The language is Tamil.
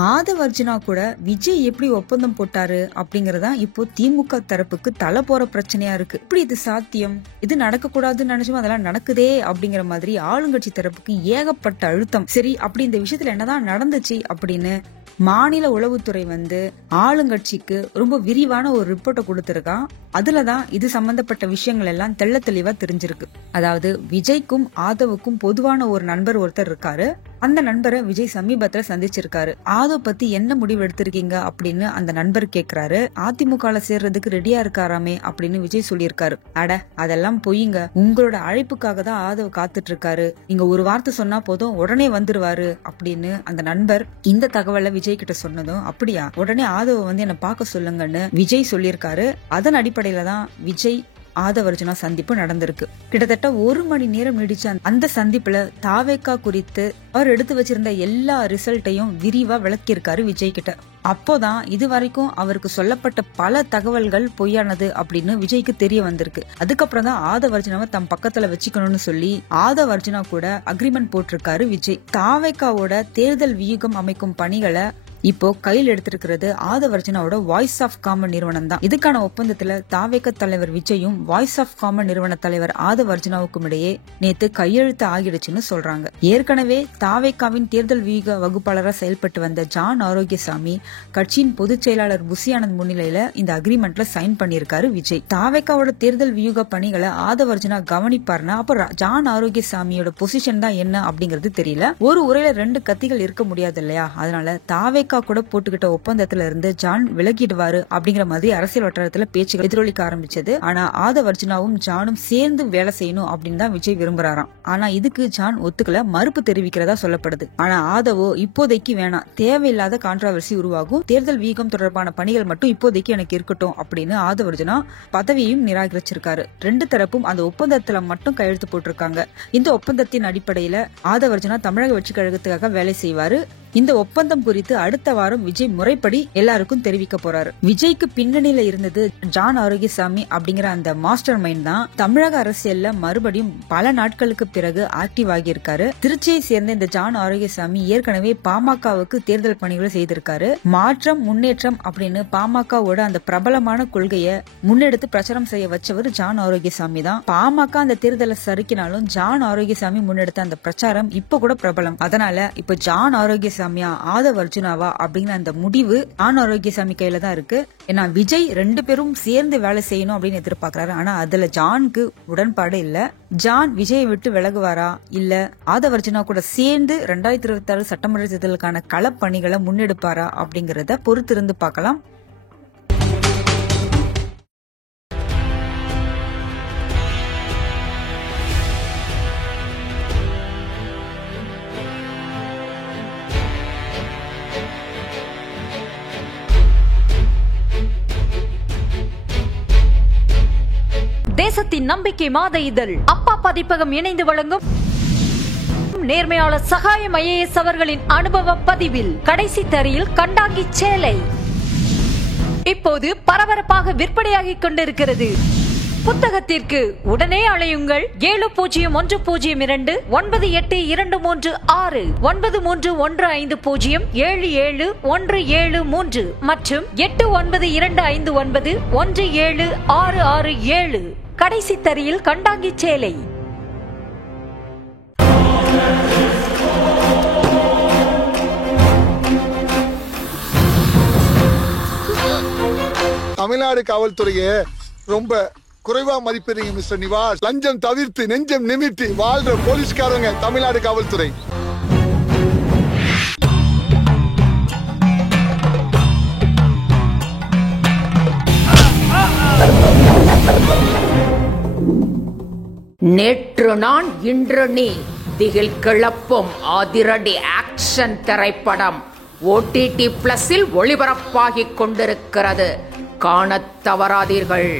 ஆதவ் அர்ஜுனா கூட விஜய் எப்படி ஒப்பந்தம் போட்டாரு அப்படிங்கறதா இப்போ திமுக தரப்புக்கு தலை போற பிரச்சனையா இருக்கு. இப்படி இது சாத்தியம், இது நடக்க கூடாதுன்னு நினைச்சோம், அதெல்லாம் நடக்குதே அப்படிங்கிற மாதிரி ஆளுங்கட்சி தரப்புக்கு ஏகப்பட்ட அழுத்தம். சரி, அப்படி இந்த விஷயத்துல என்னதான் நடந்துச்சு அப்படின்னு மாநில உளவுத்துறை ஆளுங்கட்சிக்கு ரொம்ப விரிவான ஒரு ரிப்போர்ட்டை கொடுத்திருக்கான். அதுலதான் இது சம்பந்தப்பட்ட விஷயங்கள் எல்லாம் தெள்ள தெளிவா தெரிஞ்சிருக்கு. அதாவது விஜய்க்கும் ஆதவுக்கும் பொதுவான ஒரு நண்பர் ஒருத்தர் இருக்காரு. அந்த நண்பரை விஜய் சமீபத்துல சந்திச்சிருக்காரு. ஆதவ் பத்தி என்ன முடிவு எடுத்திருக்கீங்க அப்படின்னு அந்த நண்பர் கேக்குறாரு. அதிமுக சேர்றதுக்கு ரெடியா இருக்காராமே அப்படின்னு விஜய் சொல்லியிருக்காரு. அட, அதெல்லாம் பொய்யுங்க, உங்களோட அழைப்புக்காக தான் ஆதவ் காத்துட்டு இருக்காரு, நீங்க ஒரு வார்த்தை சொன்னா போதும் உடனே வந்துருவாரு அப்படின்னு அந்த நண்பர் இந்த தகவலை விஜய் கிட்ட சொன்னதும், அப்படியா, உடனே ஆதவ என்ன பார்க்க சொல்லுங்கன்னு விஜய் சொல்லியிருக்காரு. அதன் அடிப்படையில தான் விஜய் ஆதவ் அர்ஜுனா சந்திப்பு நடந்திருக்கு. கிட்டத்தட்ட 1 மணி நேரம் நீடிச்ச அந்த சந்திப்புல தாவேகா குறித்து அவர் எடுத்து வச்சிருந்த எல்லா ரிசல்ட்டையும் விரிவா விளக்கியிருக்காரு விஜய் கிட்ட. அப்போதான் இதுவரைக்கும் அவருக்கு சொல்லப்பட்ட பல தகவல்கள் பொய்யானது அப்படின்னு விஜய்க்கு தெரிய வந்திருக்கு. அதுக்கப்புறம் தான் ஆதவ் அர்ஜுனாவை தம் பக்கத்துல வச்சுக்கணும்னு சொல்லி ஆதவ் அர்ஜுனா கூட அக்ரிமெண்ட் போட்டிருக்காரு விஜய். தாவேகாவோட தேர்தல் வியூகம் அமைக்கும் பணிகளை இப்போ கையில் எடுத்திருக்கிறது ஆதவ் அர்ஜுனாவோட வாய்ஸ் ஆஃப் காமன் நிறுவனம் தான். இதுக்கான ஒப்பந்தத்துல தாவேக தலைவர் விஜயும் வாய்ஸ் ஆஃப் காமன் நிறுவன தலைவர் ஆதவ் அர்ஜுனாவுக்கும் இடையே நேத்து கையெழுத்து ஆகிடுச்சுன்னு சொல்றாங்க. ஏற்கனவே தாவேகாவின் தேர்தல் வியூக வகுப்பாளராக செயல்பட்டு வந்த ஜான் ஆரோக்கியசாமி கட்சியின் பொதுச் செயலாளர் புசி ஆனந்த் முன்னிலையில இந்த அக்ரிமெண்ட்ல சைன் பண்ணிருக்காரு விஜய். தாவேகாவோட தேர்தல் வியூக பணிகளை ஆதவ் அர்ஜுனா கவனிப்பாருன்னா அப்ப ஜான் ஆரோக்கியசாமியோட பொசிஷன் தான் என்ன அப்படிங்கிறது தெரியல. ஒரு உரையில 2 கத்திகள் இருக்க முடியாது இல்லையா? அதனால தாவேகா கூட போட்டுக்கிட்ட ஒப்பந்தத்துல இருந்து ஜான் விலகிடுவாரு அப்படிங்கிற மாதிரி அரசியல் வட்டாரத்துல பேச்சுகள் எதிரொலிக்க ஆரம்பிச்சது. ஆனா ஆதவ் அர்ஜுனாவும் ஜானும் சேர்ந்து வேலை செய்யணும் அப்படின்னு தான் விஜய் விரும்புறாராம். ஆனா இதுக்கு ஜான் ஒத்துக்கல, மறுப்பு தெரிவிக்கிறதா சொல்லப்படுது. ஆனா ஆதவோ இப்போதைக்கு வேணாம், தேவையில்லாத கான்ட்ராவர்சி உருவாகும், தேர்தல் வீகம் தொடர்பான பணிகள் மட்டும் இப்போதைக்கு எனக்கு இருக்கட்டும் அப்படின்னு ஆதவ் அர்ஜுனா பதவியையும் நிராகரிச்சிருக்காரு. 2 தரப்பும் அந்த ஒப்பந்தத்துல மட்டும் கையெழுத்து போட்டிருக்காங்க. இந்த ஒப்பந்தத்தின் அடிப்படையில ஆதவ் அர்ஜுனா தமிழக வெற்றி கழகத்துக்காக வேலை செய்வாரு. இந்த ஒப்பந்தம் குறித்து அடுத்த வாரம் விஜய் முறைப்படி எல்லாருக்கும் தெரிவிக்க போறாரு. விஜய்க்கு பின்னணியில இருந்தது ஜான் ஆரோக்கியசாமி அப்படிங்கிற அந்த மாஸ்டர் மைண்ட் தான் தமிழக அரசியல்ல மறுபடியும் பல நாட்களுக்கு பிறகு ஆக்டிவ் ஆகியிருக்காரு. திருச்சியை சேர்ந்த இந்த ஜான் ஆரோக்கியசாமி ஏற்கனவே பாமகவுக்கு தேர்தல் பணிகளை செய்திருக்காரு. மாற்றம் முன்னேற்றம் அப்படின்னு பாமகவோட அந்த பிரபலமான கொள்கையை முன்னெடுத்து பிரச்சாரம் செய்ய வச்சவர் ஜான் ஆரோக்கியசாமி தான். பாமக அந்த தேர்தலை சறுக்கினாலும் ஜான் ஆரோக்கியசாமி முன்னெடுத்த அந்த பிரச்சாரம் இப்ப கூட பிரபலம். அதனால இப்ப ஜான் ஆரோக்கியசாமி ஆதவ் அர்ஜுனாவா அப்படிங்கிற அந்த முடிவு ஜான் ஆரோக்கியசாமி கையில தான் இருக்கு. ஏன்னா விஜய் 2 பேரும் சேர்ந்து வேலை செய்யணும் அப்படின்னு எதிர்பார்க்கிறாரு. ஆனா அதுல ஜானுக்கு உடன்பாடு இல்ல. ஜான் விஜயை விட்டு விலகுவாரா இல்ல ஆதவ் அர்ஜுனா கூட சேர்ந்து 2026 சட்டமன்ற தேர்தலுக்கான களப்பணிகளை முன்னெடுப்பாரா அப்படிங்கறத பொறுத்திருந்து பார்க்கலாம். தேசத்தின் நம்பிக்கை மாத இதழ் அப்பா பதிப்பகம் இணைந்து வழங்கும் நேர்மையாளர் சகாயம் IAS அவர்களின் அனுபவ பதிவில் கடைசி தரியில் கண்டாங்கி சேலை இப்போது பரபரப்பாக விற்பனையாகிக் கொண்டிருக்கிறது. புத்தகத்திற்கு உடனே அழையுங்கள் 701002 9823 9315077173 மற்றும் 8925917667. கடைசி தரியில் கண்டாங்கி சேலை. தமிழ்நாடு காவல்துறையை ரொம்ப குறைவா மதிப்பீங்க மிஸ்டர் நிவாஸ். லஞ்சம் தவிர்த்து நெஞ்சம் நிமித்தி வாழ்ற போலீஸ்காரங்க தமிழ்நாடு காவல்துறை. நேற்று நான் இன்று நீ திகில் கிளப்பும் அதிரடி ஆக்ஷன் திரைப்படம் OTT பிளஸில் ஒளிபரப்பாகிக் கொண்டிருக்கிறது. காணத் தவறாதீர்கள்.